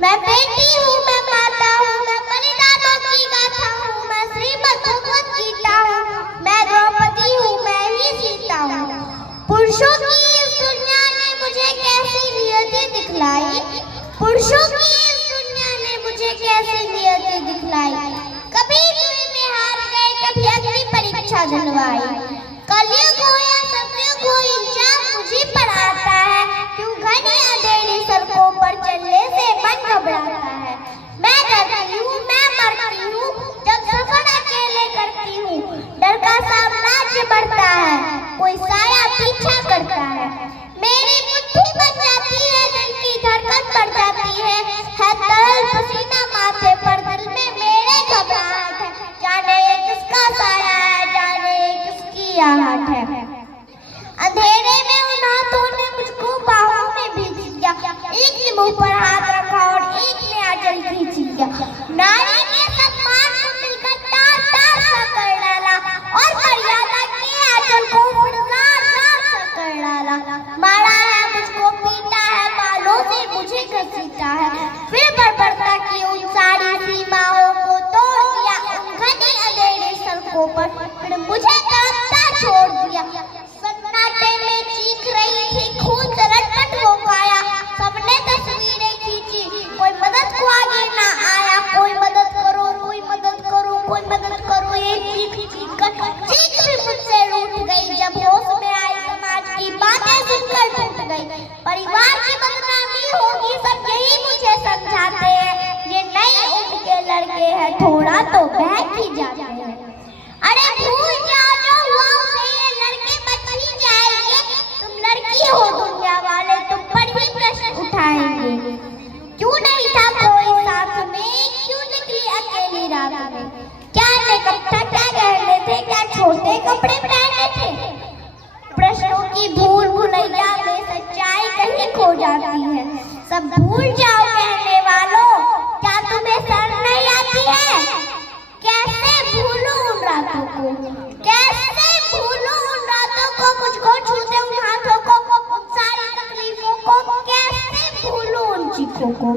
मैं बेटी हूँ, मैं माता हूँ, मैं बलिदानों की गाथा हूँ, मैं श्रीमद् भगवत गीता हूँ, मैं द्रौपदी हूँ, मैं ही सीता हूँ। पुरुषों की इस दुनिया ने मुझे कैसी नियति दिखलाई, पुरुषों की इस दुनिया ने मुझे कैसी नियति दिखलाई। कभी जुए में हार गए, कभी अग्नि परीक्षा दिलवाई। कलयुग हो या सतयुग हो, इंसान मुझे पर आता है। क्यों घनी अंधेरी सड़कों पर चलने से मन घबराता है। मैं डरती हूँ, मैं मरती हूँ, जब सफर अकेले करती हूँ। डर का साम्राज्य बढ़ता है, कोई साया पीछा करता है। मेरी मुट्ठी बन जाती है, दिल की धड़कन बढ़ जाती है तरल पसीना माथे पर, दिल में मेरे घबराहट है। जाने ये किसका साया है, जाने ये किसकी आहट है। अंधेरे में उन हाथों ने मुझको बाहों में भींच लिया, एक ने मुंह पर हाथ रखा और एक ने आंचल खींच लिया। नारी के सम्मान को मिलकर तार तार सा कर डाला और मर्यादा के आंचल को फुड़जार सा कर डाला। मारा है मुझको, पीटा है, बालों से मुझे घसीटा है, फिर बर्बरता की उन सारी सीमाओं को तोड़ दिया उन घनी अंधेरी सड़कों पर, फिर मुझे कांपता छोड़ दिया। सन्नाटे में चीख रही थी, खून से रटपट हो काया। सबने तस्वीरें खींची, कोई मदद को आगे ना आया। कोई मदद करो, कोई मदद करो, कोई मदद करो, ये चीख चीख कर चीख भी मुझसे रूठ गई। जब होश में आई समाज की बातें सुनकर टूट गई। परिवार की बदनामी होगी, सब यही मुझे समझाते हैं। ये नई उम्र के लड़के हैं, थोड़ा तो बहक ही जाते हैं। अरे भूल जाओ जो हुआ उसे, ये लड़के बच ही जाएंगे। तुम लड़की हो, दुनिया वाले तुम पर ही प्रश्न उठाएंगे। क्यों नहीं था कोई साथ में, क्यों निकली अकेली रात में। क्या मेकअप था, क्या गहने थे, क्या छोटे कपड़े पहने थे। प्रश्नों की भूल भुलैया में सच्चाई कहीं खो जाती है। सब भूल जाओ कहने वालों, क्या तुम्हें शर्म नहीं आती है। कैसे भूलूं उन रातों को, कैसे भूलूं उन रातों को, मुझको छूते उन हाथों को, उन सारी तकलीफों को, कैसे भूलूं उन चीखों को।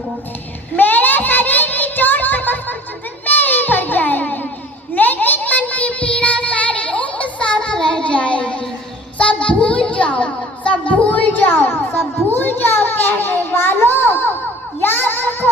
मेरे शरीर की चोट तो बस कुछ दिन में ही भर जाएगी, लेकिन मन की पीड़ा सारी उम्र साथ रह जाएगी। सब भूल जाओ, सब भूल जाओ, सब भूल जाओ कहने वालों, याद रखो